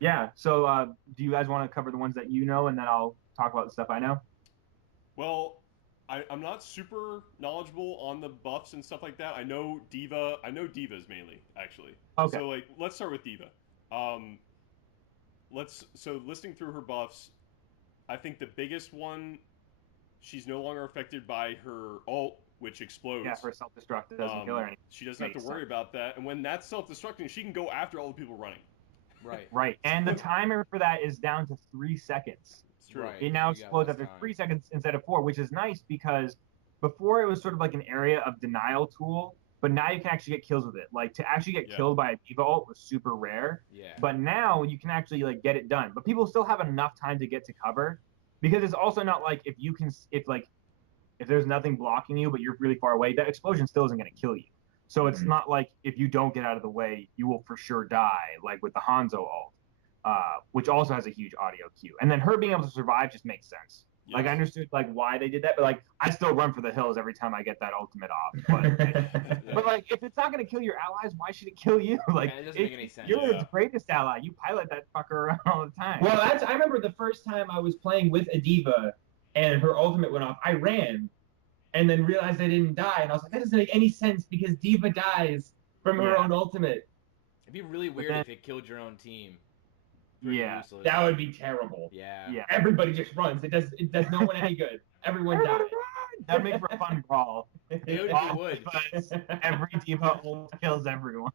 Yeah. So, do you guys want to cover the ones that you know, and then I'll talk about the stuff I know? Well, I'm not super knowledgeable on the buffs and stuff like that. I know Diva. I know Divas mainly, actually. Okay. So like, let's start with Diva. Um, listening through her buffs, I think the biggest one, she's no longer affected by her ult, which Yeah, explodes. her self-destruct doesn't kill her anymore. She doesn't have to Makes sense. worry about that, and when that's self-destructing, she can go after all the people running. Right. Right. And the So timer for that is down to 3 seconds. it's true. It Right. So now you got explodes less after time. 3 seconds instead of four, which is nice because before it was sort of like an area of denial tool, but now you can actually get kills with it. Like to actually get Yeah, killed by a diva ult was super rare, Yeah. but now you can actually like get it done. But people still have enough time to get to cover because it's also not like if there's nothing blocking you, but you're really far away, that explosion still isn't going to kill you. So it's not like if you don't get out of the way, you will for sure die, like with the Hanzo ult, which also has a huge audio cue. And then her being able to survive just makes sense. Like I yes. understood like why they did that, but like I still run for the hills every time I get that ultimate off. But Yeah. like if it's not going to kill your allies, why should it kill you? Yeah. Like It doesn't make any sense. you're its Yeah. greatest ally. You pilot that fucker around all the time. Well, I remember the first time I was playing with a diva and her ultimate went off. I ran and then realized I didn't die, and I was like, that doesn't make any sense because diva dies from her Yeah, own ultimate. It'd be really but weird then if it killed your own team. Pretty yeah, That useless. would be terrible. Yeah. yeah. Everybody just runs. It does no one any good. Everyone Everybody dies. run! That'd make for a fun brawl. It All would. divas, every diva ult kills everyone.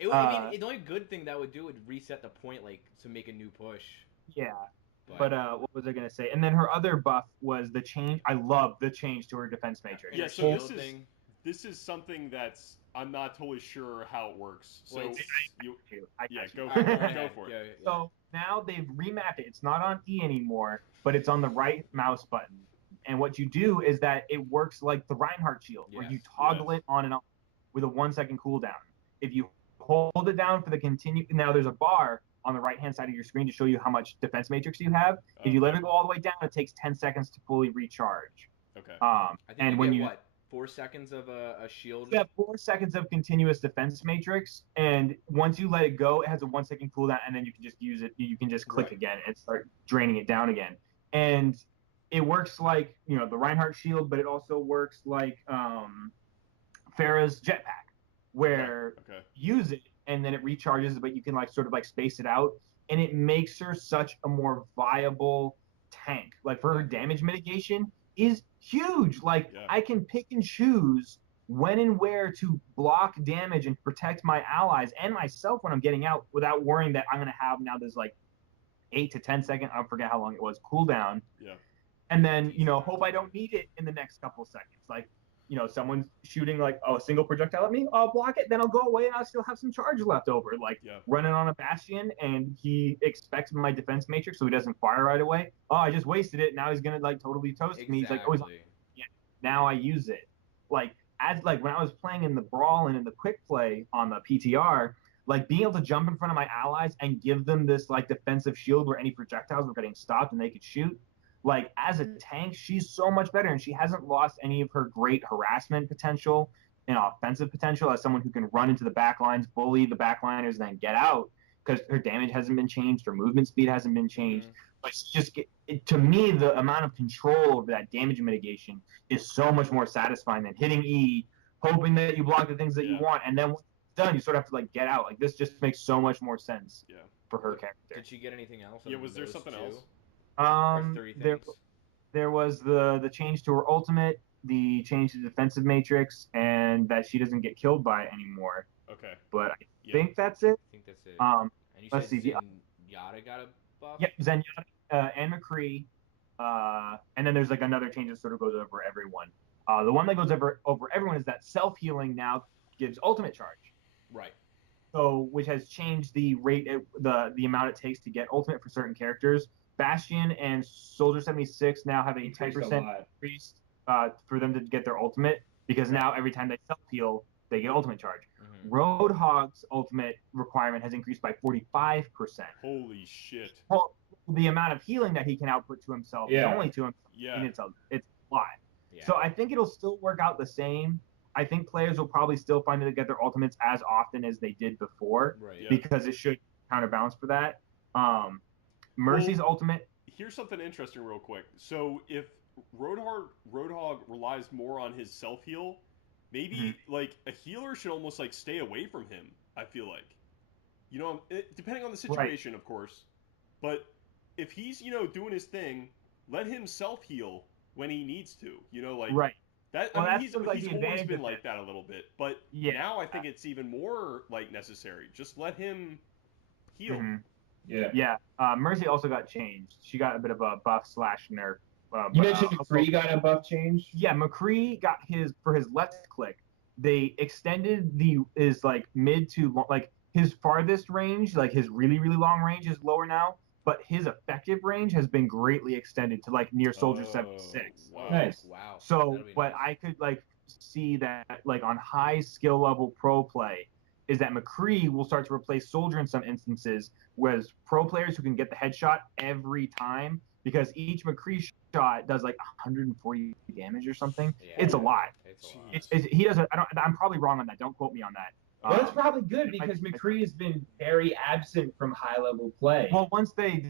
It would. I mean, Uh, the only good thing that would do would reset the point, like to make a new push. yeah, But but what was I gonna say? And then her other buff was the change. I love the change to her defense and Yeah. her matrix. So shield thing. this is something that's I'm not totally sure how it works. Well, So you I yeah got you. go All right, go go ahead. for it. Yeah, yeah. So now they've remapped it. It's not on E anymore, but it's on the right mouse button. And what you do is that it works like the Reinhardt shield, where you Yes. toggle Yes. it on and off with a 1 second cooldown. If you hold it down for the continue, now there's a bar on the right hand side of your screen to show you how much defense matrix you have. If you let Okay. it go all the way down, it takes 10 seconds to fully recharge. Okay. I think you And when get you what 4 seconds of a shield. you have 4 seconds of continuous defense matrix, and once you let it go, it has a 1 second cooldown, and then you can just use it. You can just click Right. again and start draining it down again. And it works like the Reinhardt shield, but it also works like Farah's jetpack, Okay. where Okay. you use it and then it recharges, but you can like sort of like space it out, and it makes her such a more viable tank. Like for her damage mitigation is huge. Like Yeah. I can pick and choose when and where to block damage and protect my allies and myself when I'm getting out without worrying that I'm going to have now this like 8 to 10 second, I forget how long it was, cooldown, Yeah. and then hope I don't need it in the next couple seconds. Like someone's shooting like a single projectile at me, I'll block it, then I'll go away and I'll still have some charge left over. Like Yeah. running on a bastion, and he expects my defense matrix, so he doesn't fire right away. Oh, I just wasted it. Now he's gonna like totally toast me. He's like, oh, Exactly. yeah. Now I use it. Like when I was playing in the brawl and in the quick play on the PTR, like being able to jump in front of my allies and give them this like defensive shield where any projectiles were getting stopped and they could shoot. Like as a tank, she's so much better, and she hasn't lost any of her great harassment potential and offensive potential as someone who can run into the back lines, bully the backliners, and then get out because her damage hasn't been changed, her movement speed hasn't been changed. But she just to me, the amount of control over that damage mitigation is so much more satisfying than hitting E, hoping that you block the things that you Yeah. want, and then when it's done, you sort of have to like get out. Like this just makes so much more sense Yeah. for her character. Did she get anything else? Yeah. other Was than there those something two? else? Or Um, three there things? there was the change to her ultimate, the change to defensive matrix, and that she doesn't get killed by it anymore. Okay. But I Yeah. think that's it. I think that's it. Um, And you let's said see. Zenyatta got a buff. Yep, Zenyatta and McCree, and then there's like another change that sort of goes over everyone. The one that goes over everyone is that self healing now gives ultimate charge. Right. So, which has changed the rate, the amount it takes to get ultimate for certain characters. Bastion and Soldier 76 now have a Increased a 10% lot. increase for them to get their ultimate, because now every time they self heal, they get ultimate charge. Mhm. Roadhog's ultimate requirement has increased by 45%. Holy shit. Well, the amount of healing that he can output to himself is Yeah. only to himself, Yeah. and it's a lot. Yeah. So I think it'll still work out the same. I think players will probably still find it to get their ultimates as often as they did before, Right. Yeah. because it should counterbalance for that. Mercy's ultimate. Here's something interesting, real quick. So if Roadhog relies more on his self heal, maybe like a healer should almost like stay away from him. I feel like, depending on the situation, of course. But if he's doing his thing, let him self heal when he needs to. Right. That. Well, I mean, he's sort of like the always advantage been of like it. that a little bit, but Yeah. now I think it's even more like necessary. Just let him heal. Yeah. Mercy also got changed. She got a bit of a buff / nerf. You mentioned McCree got a buff change? Yeah, McCree got for his left click. They extended his like mid to like his farthest range, like his really really long range is lower now, but his effective range has been greatly extended to like near Soldier 76. Wow. Nice. Wow. So, but I could like see that like on high skill level pro play is that McCree will start to replace Soldier in some instances, whereas pro players who can get the headshot every time, because each McCree shot does like 140 damage or something. Yeah, it's a lot. It's a lot. He doesn't. I'm probably wrong on that. Don't quote me on that. Well, that's probably good because McCree has been very absent from high level play. Well, once they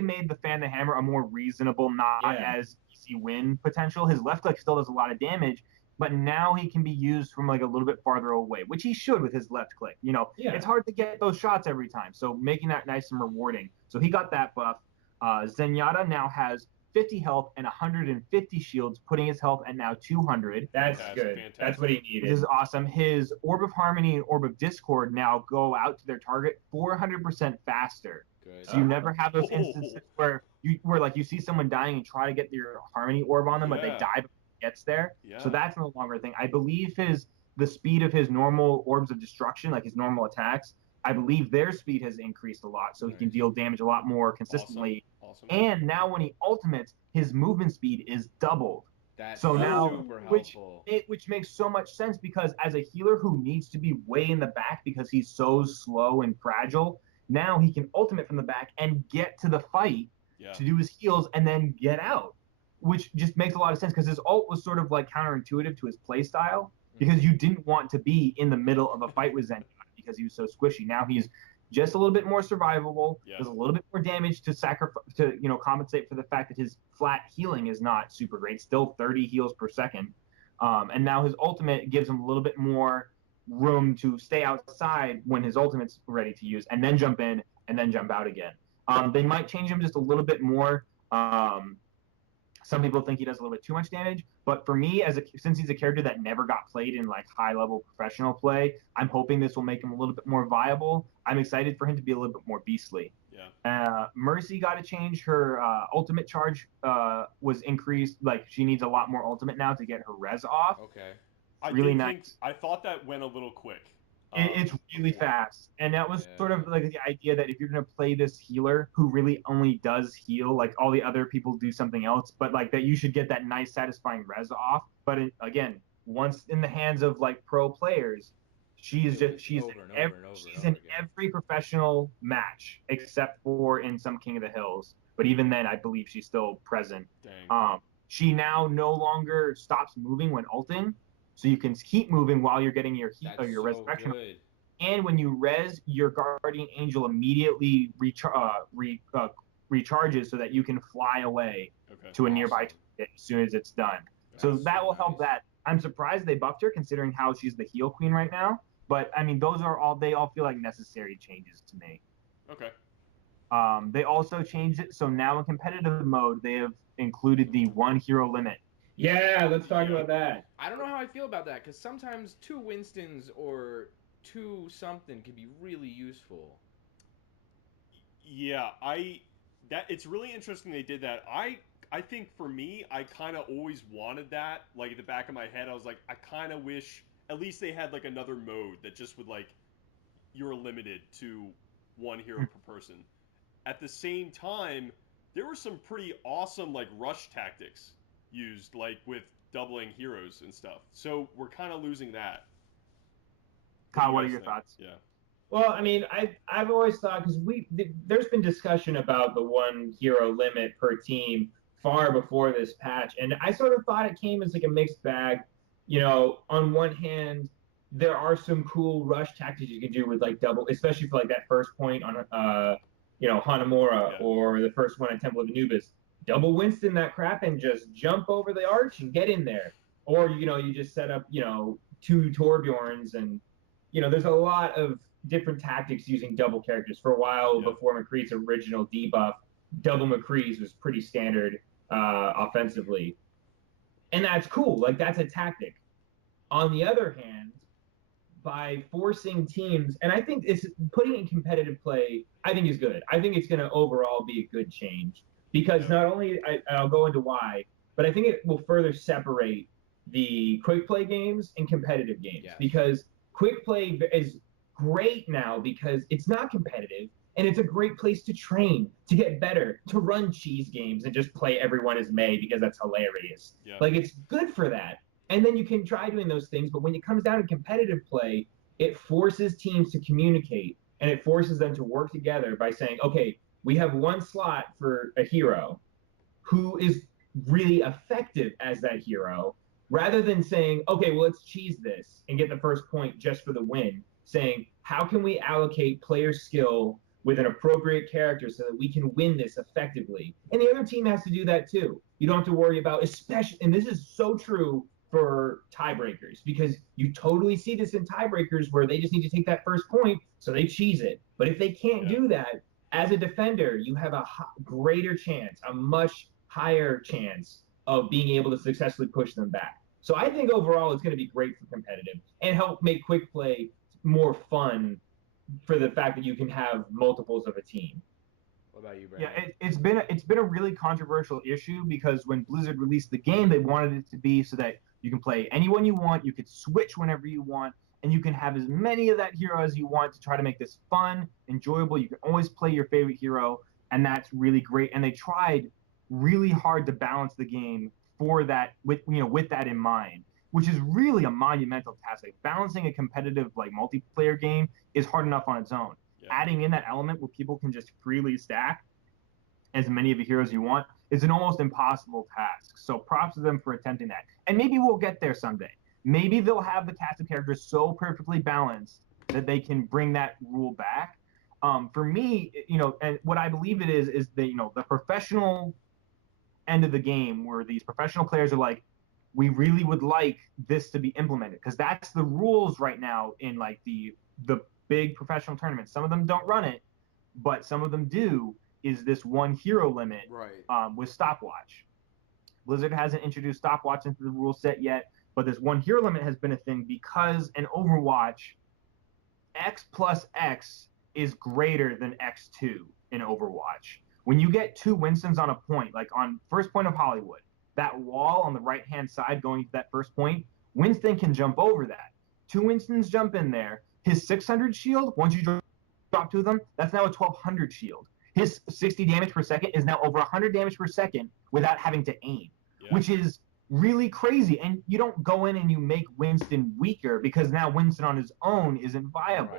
made the Fan the Hammer a more reasonable, not as easy win potential, his left click still does a lot of damage, but now he can be used from like a little bit farther away, which he should with his left click. It's hard to get those shots every time, so making that nice and rewarding. So he got that buff. Zenyatta now has 50 health and 150 shields, putting his health at now 200. That's good. Fantastic. That's what he needed. This is awesome. His Orb of Harmony and Orb of Discord now go out to their target 400% faster. Good. So you never have those instances where you see someone dying and try to get your Harmony Orb on them, but they die before it gets there. Yeah. So that's no longer a thing. I believe the speed of his normal Orbs of Destruction, like his normal attacks, I believe their speed has increased a lot, so he can deal damage a lot more consistently. Awesome. And now when he ultimates, his movement speed is doubled. That's now, super helpful. which makes so much sense, because as a healer who needs to be way in the back because he's so slow and fragile, now he can ultimate from the back and get to the fight to do his heals and then get out, which just makes a lot of sense because his ult was sort of like counterintuitive to his play style, because you didn't want to be in the middle of a fight with Zenyatta because he was so squishy. Now he's just a little bit more survivable. Does a little bit more damage to compensate for the fact that his flat healing is not super great. Still 30 heals per second. And now his ultimate gives him a little bit more room to stay outside when his ultimate's ready to use, and then jump in and then jump out again. They might change him just a little bit more. Some people think he does a little bit too much damage, but for me, since he's a character that never got played in like high-level professional play, I'm hoping this will make him a little bit more viable. I'm excited for him to be a little bit more beastly. Yeah. Mercy got to change her ultimate charge. Was increased. Like she needs a lot more ultimate now to get her res off. Okay. I thought that went a little quick. It's really fast, and that was sort of like the idea that if you're gonna play this healer who really only does heal, like all the other people do something else, but like that you should get that nice satisfying res off. But again, once in the hands of like pro players, she's in every professional match except for in some King of the Hills. But even then, I believe she's still present. Dang. She now no longer stops moving when ulting. So you can keep moving while you're getting your resurrection. Good. And when you res, your guardian angel immediately recharges so that you can fly away to a nearby target as soon as it's done. So that will help that. I'm surprised they buffed her considering how she's the heal queen right now. But I mean, they all feel like necessary changes to me. Okay. They also changed it. So now in competitive mode, they have included the 1 hero limit. Yeah, let's talk about that. I don't know how I feel about that, because sometimes 2 Winstons or 2 something can be really useful. Yeah, it's really interesting they did that. I think for me, I kind of always wanted that. Like at the back of my head, I was like, I kind of wish at least they had like another mode that just would like you're limited to 1 hero per person. At the same time, there were some pretty awesome like rush tactics used, like with doubling heroes and stuff. So we're kind of losing that. Kyle, what are your thoughts? Yeah. Well, I mean, I've always thought, because there's been discussion about the 1 hero limit per team far before this patch, and I sort of thought it came as like a mixed bag. On one hand, there are some cool rush tactics you can do with like double, especially for like that first point on Hanamura Yeah. or the first one in Temple of Anubis. Double Winston that crap and just jump over the arch and get in there. Or, you just set up, two Torbjorns and, there's a lot of different tactics using double characters. For a while, before McCree's original debuff, double McCree's was pretty standard offensively. And that's cool. Like, that's a tactic. On the other hand, by forcing teams, and I think it's putting in competitive play, I think is good. I think it's going to overall be a good change because not only, I'll go into why, but I think it will further separate the quick play games and competitive games because quick play is great now because it's not competitive and it's a great place to train, to get better, to run cheese games and just play everyone as May because that's hilarious. Like, it's good for that. And then you can try doing those things, but when it comes down to competitive play, it forces teams to communicate and it forces them to work together by saying, okay, we have one slot for a hero who is really effective as that hero, rather than saying, okay, well, let's cheese this and get the first point just for the win, saying, how can we allocate player skill with an appropriate character so that we can win this effectively? And the other team has to do that too. You don't have to worry about, especially, and this is so true for tiebreakers, because you totally see this in tiebreakers where they just need to take that first point, so they cheese it. But if they can't do that, as a defender, you have a greater chance, a much higher chance of being able to successfully push them back. So I think overall it's going to be great for competitive and help make quick play more fun for the fact that you can have multiples of a team. What about you, Brandon? Yeah, it's been a really controversial issue because when Blizzard released the game, they wanted it to be so that you can play anyone you want, you could switch whenever you want, and you can have as many of that hero as you want to try to make this fun, enjoyable. You can always play your favorite hero, and that's really great. And they tried really hard to balance the game for that, with that in mind, which is really a monumental task. Like, balancing a competitive multiplayer game is hard enough on its own. Adding in that element where people can just freely stack as many of the heroes you want is an almost impossible task. So props to them for attempting that. And maybe we'll get there someday. Maybe they'll have the cast of characters so perfectly balanced that they can bring that rule back. For me, and what I believe it is the professional end of the game where these professional players are like, we really would like this to be implemented, because that's the rules right now in the big professional tournaments. Some of them don't run it, but some of them do, is this one hero limit with stopwatch. Blizzard hasn't introduced stopwatch into the rule set yet, but this one hero limit has been a thing because in Overwatch, X plus X is greater than X2 in Overwatch. When you get two Winstons on a point, like on first point of Hollywood, that wall on the right-hand side going to that first point, Winston can jump over that. Two Winstons jump in there. His 600 shield, once you drop two of them, that's now a 1200 shield. His 60 damage per second is now over 100 damage per second without having to aim, which is really crazy. And you don't go in and you make Winston weaker because now Winston on his own isn't viable.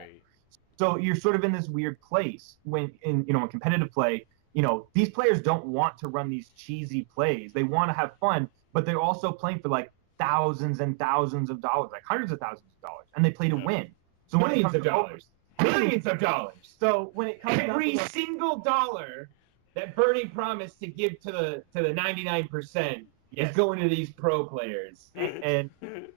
So you're sort of in this weird place when in competitive play, these players don't want to run these cheesy plays. They want to have fun, but they're also playing for thousands and thousands of dollars, hundreds of thousands of dollars, and they play to win. So millions of dollars. Millions of dollars. So when it comes every single dollar that Bernie promised to give to the 99% is going to these pro players. And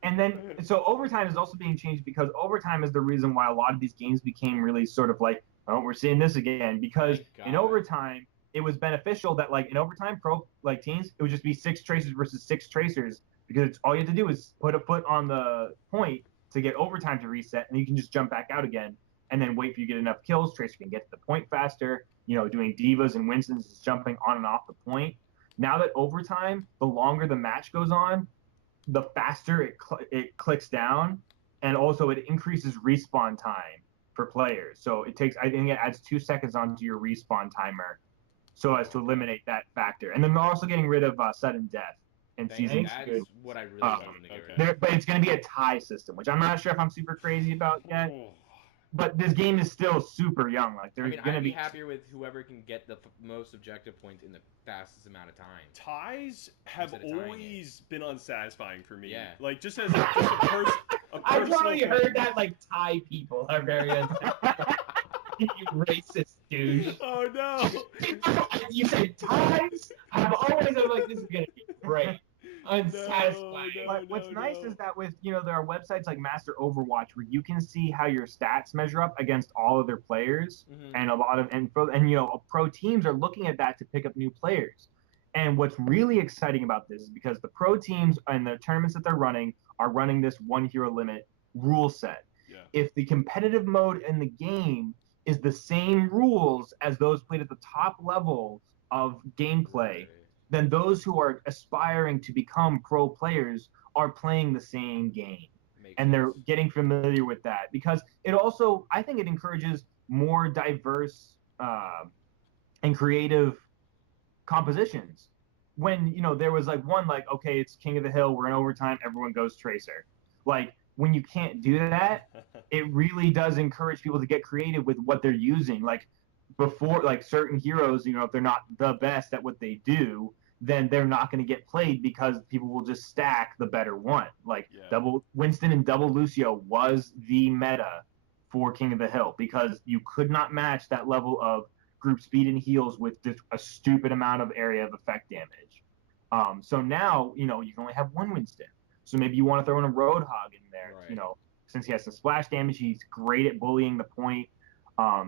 then so overtime is also being changed because overtime is the reason why a lot of these games became really sort of oh, we're seeing this again, because in overtime it was beneficial that in overtime pro teams, it would just be 6 tracers versus 6 tracers, because all you have to do is put a foot on the point to get overtime to reset, and you can just jump back out again and then wait for you to get enough kills. Tracer can get to the point faster. Doing divas and Winstons is jumping on and off the point. Now that overtime, the longer the match goes on, the faster it clicks down, and also it increases respawn time for players. So I think it adds 2 seconds onto your respawn timer so as to eliminate that factor. And then they're also getting rid of sudden death in season 2. That's what I really wanted to get rid of. But it's going to be a tie system, which I'm not sure if I'm super crazy about yet. But this game is still super young. There's going to be happier with whoever can get the most objective points in the fastest amount of time. Ties have always been unsatisfying for me. Yeah. Just as a person. I totally heard that tie people are very unsatisfying. You racist douche. Oh no! You said times. I'm like, this is gonna be great. Unsatisfying. But what's nice is that with there are websites like Master Overwatch where you can see how your stats measure up against all other players, and a lot of pro teams are looking at that to pick up new players. And what's really exciting about this is because the pro teams and the tournaments that they're running are running this one hero limit rule set. Yeah. If the competitive mode in the game is the same rules as those played at the top level of gameplay, then those who are aspiring to become pro players are playing the same game. And they're getting familiar with that because it also, I think it encourages more diverse and creative compositions. When, there was okay, it's King of the Hill, we're in overtime, everyone goes Tracer. Like, when you can't do that, it really does encourage people to get creative with what they're using. Like, before, like certain heroes, if they're not the best at what they do, then they're not going to get played because people will just stack the better one. Like double Winston and double Lucio was the meta for King of the Hill because you could not match that level of group speed and heals with just a stupid amount of area of effect damage. So now, you can only have one Winston. So maybe you want to throw in a Roadhog in there, since he has some splash damage, he's great at bullying the point.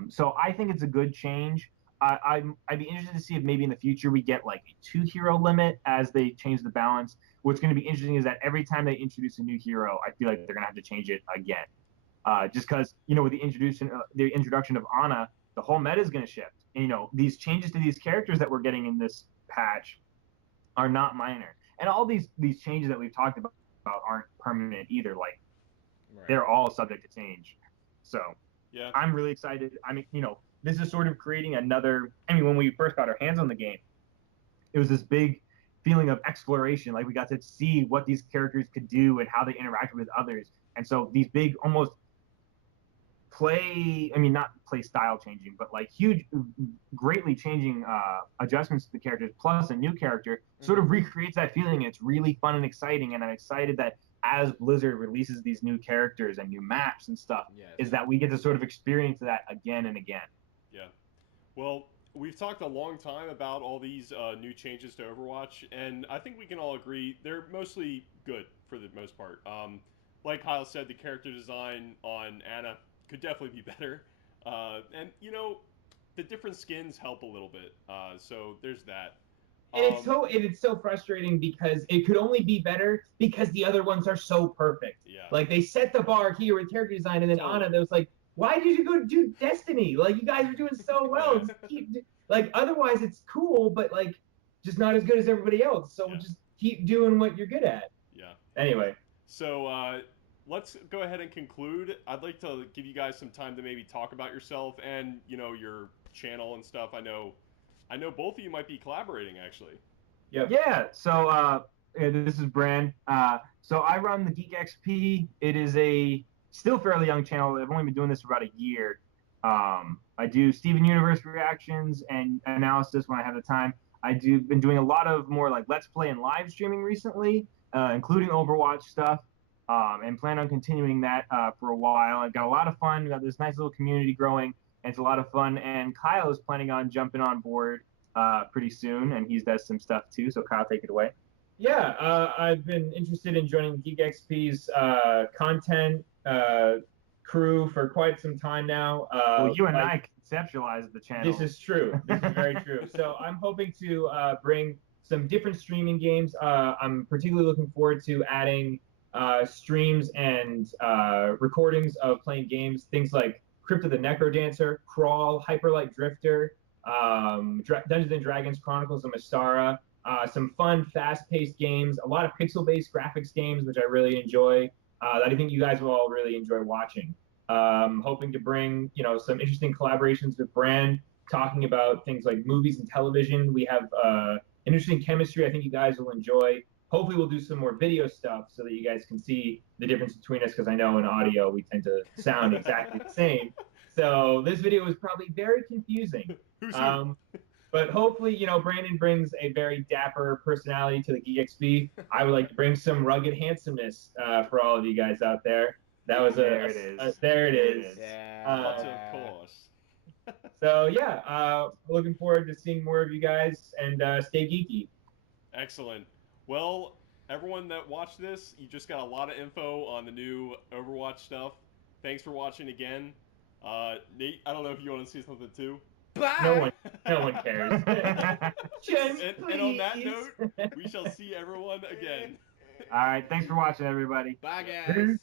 So I think it's a good change. I'd be interested to see if maybe in the future we get like a 2-hero limit as they change the balance. What's going to be interesting is that every time they introduce a new hero, I feel like they're going to have to change it again. Just because, with the introduction of Ana, the whole meta is going to shift. And, these changes to these characters that we're getting in this patch are not minor. And all these changes that we've talked about aren't permanent either. Like, they're all subject to change. So yeah, I'm really excited. I mean, this is sort of creating another. I mean, when we first got our hands on the game, it was this big feeling of exploration. Like we got to see what these characters could do and how they interacted with others. And so these big, almost not play style changing, but like huge, greatly changing adjustments to the characters, plus a new character, sort of recreates that feeling. It's really fun and exciting, and I'm excited that as Blizzard releases these new characters and new maps and stuff, is that we get to sort of experience that again and again. Yeah. Well, we've talked a long time about all these new changes to Overwatch, and I think we can all agree they're mostly good for the most part. Like Kyle said, the character design on Ana could definitely be better. And, the different skins help a little bit. So there's that. And it's so frustrating because it could only be better because the other ones are so perfect. Yeah. Like, they set the bar here with character design, and then Ana, there was like, why did you go do Destiny? Like, you guys are doing so well. Otherwise it's cool, but, like, just not as good as everybody else. So just keep doing what you're good at. Yeah. Anyway. So, let's go ahead and conclude. I'd like to give you guys some time to maybe talk about yourself and, your channel and stuff. I know both of you might be collaborating, actually. Yeah. So this is Brand. So I run the Geek XP. It is a still fairly young channel. I've only been doing this for about a year. I do Steven Universe reactions and analysis when I have the time. Been doing a lot of more like Let's Play and live streaming recently, including Overwatch stuff. And plan on continuing that for a while. I've got a lot of fun. We've got this nice little community growing, and it's a lot of fun. And Kyle is planning on jumping on board pretty soon, and he does some stuff too. So Kyle, take it away. Yeah, I've been interested in joining Geek XP's content crew for quite some time now. Well, you and I conceptualized the channel. This is true. This is very true. So I'm hoping to bring some different streaming games. I'm particularly looking forward to adding streams and recordings of playing games, things like Crypt of the Necrodancer, Crawl, Hyperlight Drifter, Dungeons and Dragons Chronicles of Mystara, some fun, fast-paced games, a lot of pixel-based graphics games, which I really enjoy, that I think you guys will all really enjoy watching. Hoping to bring, some interesting collaborations with Brand, talking about things like movies and television. We have interesting chemistry I think you guys will enjoy. Hopefully we'll do some more video stuff so that you guys can see the difference between us, because I know in audio we tend to sound exactly the same. So this video was probably very confusing. But hopefully, Brandon brings a very dapper personality to the Geek XP. I would like to bring some rugged handsomeness for all of you guys out there. That was there it is. There it is. Yeah. Of course. So yeah, looking forward to seeing more of you guys, and stay geeky. Excellent. Well, everyone that watched this, you just got a lot of info on the new Overwatch stuff. Thanks for watching again. Nate, I don't know if you want to say something too. Bye. No one cares. Just And on that please. note, we shall see everyone again. All right, thanks for watching, everybody. Bye, guys. Peace.